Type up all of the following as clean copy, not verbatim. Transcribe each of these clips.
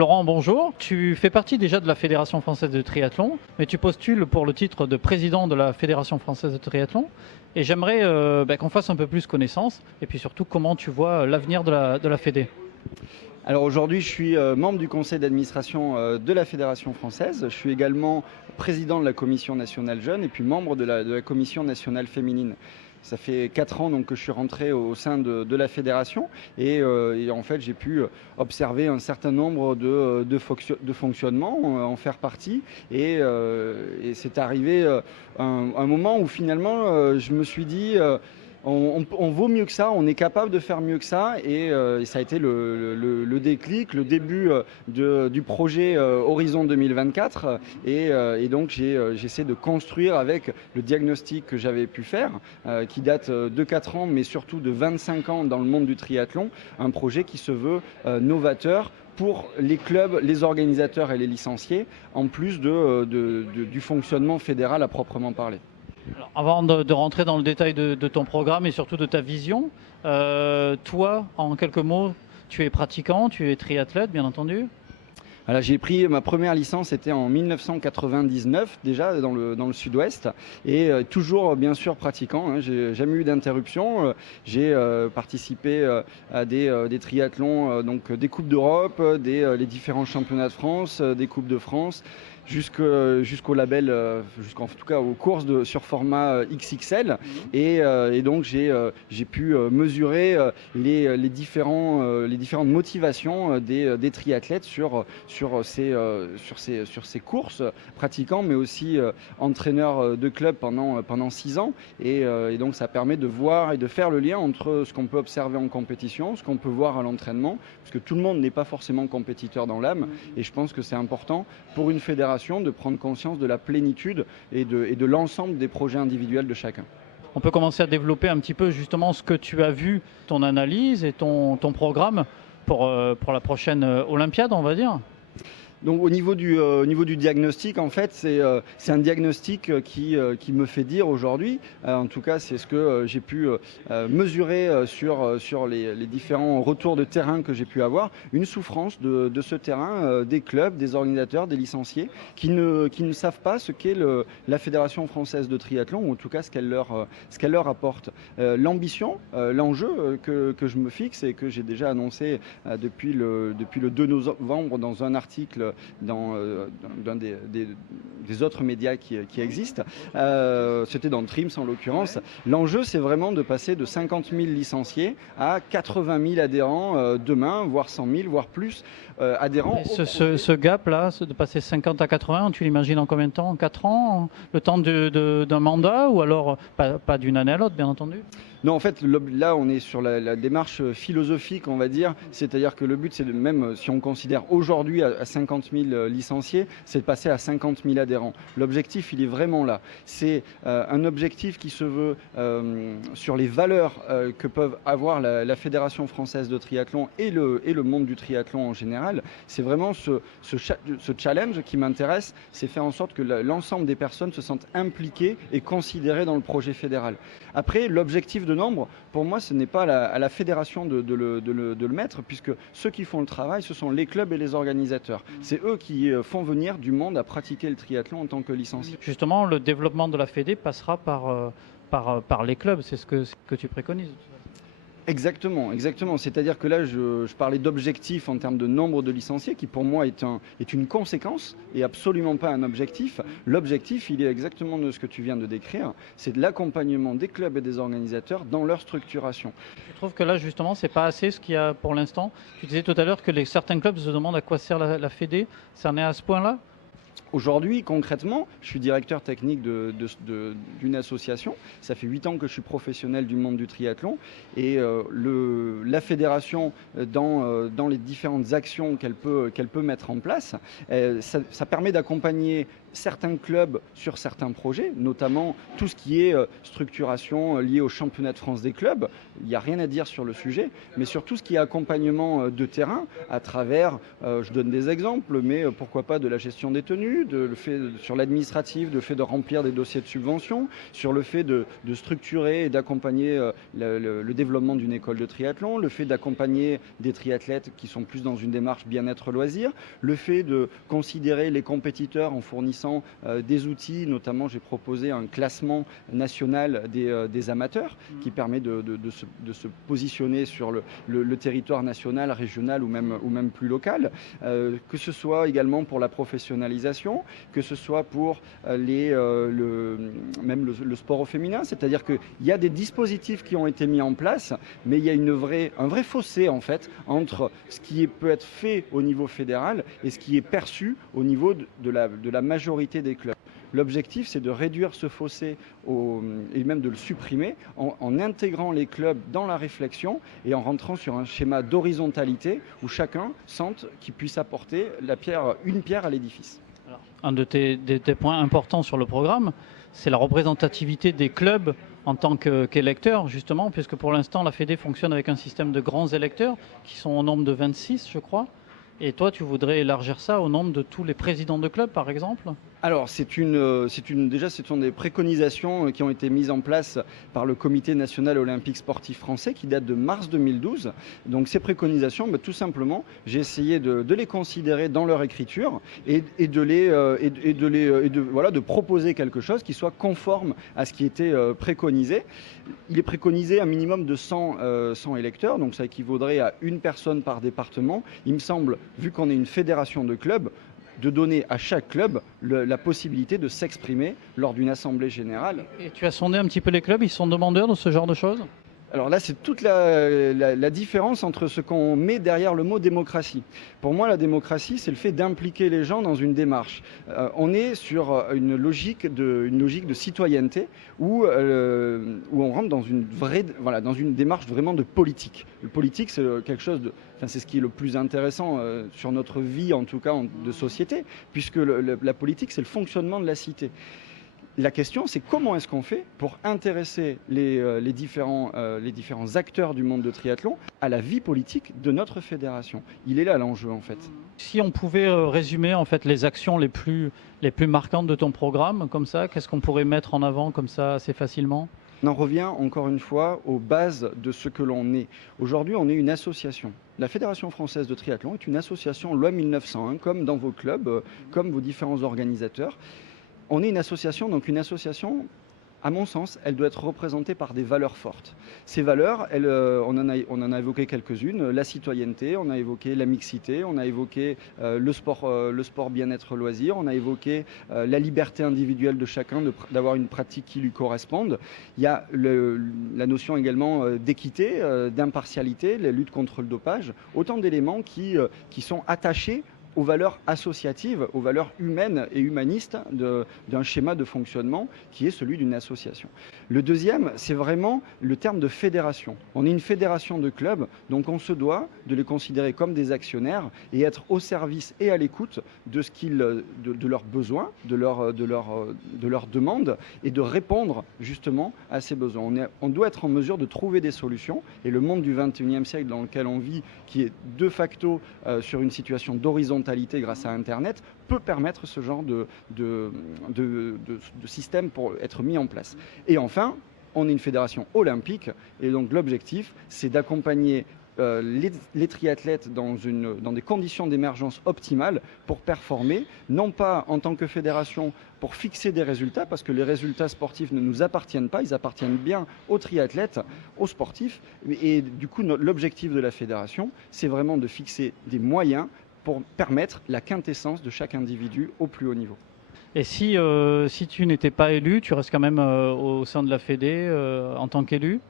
Florent, bonjour. Tu fais partie déjà de la Fédération française de triathlon, mais tu postules pour le titre de président de la Fédération française de triathlon. Et j'aimerais qu'on fasse un peu plus connaissance, et puis surtout comment tu vois l'avenir de la Fédé. Alors aujourd'hui, je suis membre du conseil d'administration de la Fédération française. Je suis également président de la commission nationale jeune et puis membre de la commission nationale féminine. Ça fait 4 ans donc, que je suis rentré au sein de la fédération et en fait j'ai pu observer un certain nombre de fonctionnements, en faire partie et c'est arrivé un moment où finalement je me suis dit on vaut mieux que ça, on est capable de faire mieux que ça et ça a été le déclic, le début du projet Horizon 2024 et donc j'essaie de construire avec le diagnostic que j'avais pu faire qui date de 4 ans mais surtout de 25 ans dans le monde du triathlon, un projet qui se veut novateur pour les clubs, les organisateurs et les licenciés en plus du fonctionnement fédéral à proprement parler. Alors, avant de rentrer dans le détail de ton programme et surtout de ta vision, toi, en quelques mots, tu es pratiquant, tu es triathlète, bien entendu. Voilà, j'ai pris ma première licence, c'était en 1999 déjà dans le sud-ouest et toujours bien sûr pratiquant, hein, j'ai jamais eu d'interruption. J'ai participé à des triathlons, donc des Coupes d'Europe, les différents championnats de France, des Coupes de France, jusqu'au label, jusqu'en tout cas aux courses sur format XXL et donc j'ai pu mesurer les différentes motivations des triathlètes sur ces courses, pratiquants mais aussi entraîneur de club pendant 6 ans et donc ça permet de voir et de faire le lien entre ce qu'on peut observer en compétition, ce qu'on peut voir à l'entraînement, parce que tout le monde n'est pas forcément compétiteur dans l'âme et je pense que c'est important pour une fédération de prendre conscience de la plénitude et de l'ensemble des projets individuels de chacun. On peut commencer à développer un petit peu justement ce que tu as vu, ton analyse et ton programme pour la prochaine Olympiade, on va dire. Donc au niveau du diagnostic, en fait, c'est un diagnostic qui me fait dire aujourd'hui, en tout cas c'est ce que j'ai pu mesurer sur les différents retours de terrain que j'ai pu avoir, une souffrance de ce terrain, des clubs, des organisateurs, des licenciés, qui ne savent pas ce qu'est la Fédération française de triathlon, ou en tout cas ce qu'elle leur apporte. L'ambition, l'enjeu que je me fixe et que j'ai déjà annoncé depuis le 2 novembre dans un article dans d'un des autres médias qui existent. C'était dans Trims en l'occurrence. L'enjeu, c'est vraiment de passer de 50 000 licenciés à 80 000 adhérents demain, voire 100 000, voire plus adhérents. Ce gap-là, de passer 50 à 80, tu l'imagines en combien de temps? En 4 ans? Le temps d'un mandat ou alors pas d'une année à l'autre, bien entendu? Non, en fait, là, on est sur la démarche philosophique, on va dire. C'est-à-dire que le but, c'est même si on considère aujourd'hui à 50 000 licenciés, c'est de passer à 50 000 adhérents. L'objectif, il est vraiment là. C'est un objectif qui se veut sur les valeurs que peuvent avoir la Fédération française de triathlon et le monde du triathlon en général. C'est vraiment ce challenge qui m'intéresse, c'est faire en sorte que l'ensemble des personnes se sentent impliquées et considérées dans le projet fédéral. Après, l'objectif de nombre, pour moi, ce n'est pas à la fédération de le mettre, puisque ceux qui font le travail, ce sont les clubs et les organisateurs. C'est eux qui font venir du monde à pratiquer le triathlon en tant que licencié. Justement, le développement de la Fédé passera par les clubs, c'est ce que tu préconises. Exactement. C'est-à-dire que là, je parlais d'objectifs en termes de nombre de licenciés, qui pour moi est une conséquence et absolument pas un objectif. L'objectif, il est exactement de ce que tu viens de décrire, c'est de l'accompagnement des clubs et des organisateurs dans leur structuration. Tu trouves que là, justement, c'est pas assez ce qu'il y a pour l'instant? Tu disais tout à l'heure que certains clubs se demandent à quoi sert la Fédé. Ça en est à ce point-là? Aujourd'hui, concrètement, je suis directeur technique d'une association. Ça fait 8 ans que je suis professionnel du monde du triathlon. Et la fédération, dans les différentes actions qu'elle peut mettre en place, ça permet d'accompagner certains clubs sur certains projets, notamment tout ce qui est structuration liée au championnat de France des clubs. Il n'y a rien à dire sur le sujet, mais sur tout ce qui est accompagnement de terrain à travers, je donne des exemples, mais pourquoi pas de la gestion des tenues, d'études, le fait sur l'administratif, le fait de remplir des dossiers de subvention, sur le fait de structurer et d'accompagner le développement d'une école de triathlon, le fait d'accompagner des triathlètes qui sont plus dans une démarche bien-être loisir, le fait de considérer les compétiteurs en fournissant des outils, notamment j'ai proposé un classement national des amateurs qui permet de se positionner sur le territoire national, régional ou même plus local, que ce soit également pour la professionnalisation, que ce soit pour même le sport au féminin, c'est-à-dire qu'il y a des dispositifs qui ont été mis en place, mais il y a un vrai fossé en fait entre ce qui peut être fait au niveau fédéral et ce qui est perçu au niveau de la majorité des clubs. L'objectif, c'est de réduire ce fossé et même de le supprimer en intégrant les clubs dans la réflexion et en rentrant sur un schéma d'horizontalité où chacun sente qu'il puisse apporter une pierre à l'édifice. Un de tes points importants sur le programme, c'est la représentativité des clubs en tant qu'électeurs, justement, puisque pour l'instant, la Fédé fonctionne avec un système de grands électeurs qui sont au nombre de 26, je crois. Et toi, tu voudrais élargir ça au nombre de tous les présidents de clubs, par exemple ? Alors, déjà, ce sont des préconisations qui ont été mises en place par le Comité national olympique sportif français qui date de mars 2012. Donc, ces préconisations, tout simplement, j'ai essayé de les considérer dans leur écriture et de proposer quelque chose qui soit conforme à ce qui était préconisé. Il est préconisé un minimum de 100 électeurs, donc ça équivaudrait à une personne par département. Il me semble, vu qu'on est une fédération de clubs, de donner à chaque club la possibilité de s'exprimer lors d'une assemblée générale. Et tu as sondé un petit peu les clubs, ils sont demandeurs de ce genre de choses ? Alors là, c'est toute la différence entre ce qu'on met derrière le mot démocratie. Pour moi, la démocratie, c'est le fait d'impliquer les gens dans une démarche. On est sur une logique de citoyenneté où on rentre dans dans une démarche vraiment de politique. Le politique, c'est quelque chose c'est ce qui est le plus intéressant sur notre vie, en tout cas de société, puisque la politique, c'est le fonctionnement de la cité. La question, c'est comment est-ce qu'on fait pour intéresser les différents acteurs du monde de triathlon à la vie politique de notre fédération. Il est là l'enjeu en fait. Si on pouvait résumer en fait les actions les plus marquantes de ton programme, comme ça, qu'est-ce qu'on pourrait mettre en avant comme ça assez facilement ? On en revient encore une fois aux bases de ce que l'on est. Aujourd'hui, on est une association. La Fédération française de triathlon est une association loi 1901, comme dans vos clubs, comme vos différents organisateurs. On est une association, donc une association, à mon sens, elle doit être représentée par des valeurs fortes. Ces valeurs, on en a évoqué quelques-unes, la citoyenneté, on a évoqué la mixité, on a évoqué le sport bien-être loisir, on a évoqué la liberté individuelle de chacun d'avoir une pratique qui lui corresponde. Il y a la notion également d'équité, d'impartialité, la lutte contre le dopage, autant d'éléments qui sont attachés aux valeurs associatives, aux valeurs humaines et humanistes d'un schéma de fonctionnement qui est celui d'une association. Le deuxième, c'est vraiment le terme de fédération. On est une fédération de clubs, donc on se doit de les considérer comme des actionnaires et être au service et à l'écoute de leurs besoins, de leurs demandes et de répondre justement à ces besoins. On doit être en mesure de trouver des solutions et le monde du XXIe siècle dans lequel on vit, qui est de facto sur une situation d'horizontalité grâce à Internet, peut permettre ce genre de système pour être mis en place. Et enfin, on est une fédération olympique et donc l'objectif, c'est d'accompagner les triathlètes dans des conditions d'émergence optimales pour performer, non pas en tant que fédération pour fixer des résultats, parce que les résultats sportifs ne nous appartiennent pas, ils appartiennent bien aux triathlètes, aux sportifs. Et du coup, l'objectif de la fédération, c'est vraiment de fixer des moyens pour permettre la quintessence de chaque individu au plus haut niveau. Et si tu n'étais pas élu, tu restes quand même au sein de la Fédé en tant qu'élu ?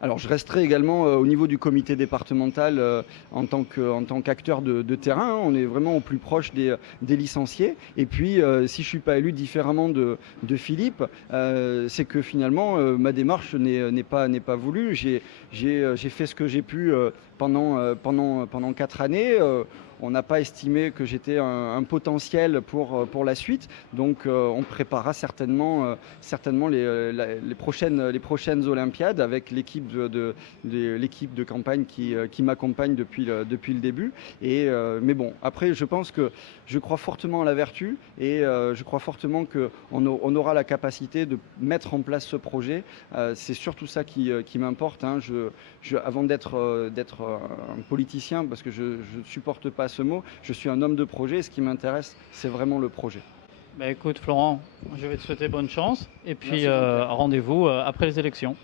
Alors je resterai également au niveau du comité départemental en tant qu'acteur de terrain. On est vraiment au plus proche des licenciés. Et puis si je ne suis pas élu différemment de Philippe, c'est que finalement ma démarche n'est pas voulue. J'ai fait ce que j'ai pu pendant 4 années. On n'a pas estimé que j'étais un potentiel pour la suite. Donc on préparera certainement les prochaines Olympiades avec l'équipe de l'équipe de campagne qui m'accompagne depuis le début. Mais bon, après, je pense que je crois fortement à la vertu et je crois fortement qu'on aura la capacité de mettre en place ce projet. C'est surtout ça qui m'importe. Hein. Avant d'être un politicien, parce que je ne supporte pas ce mot, je suis un homme de projet. Ce qui m'intéresse, c'est vraiment le projet. Bah écoute Florent, je vais te souhaiter bonne chance et puis Merci. rendez-vous après les élections.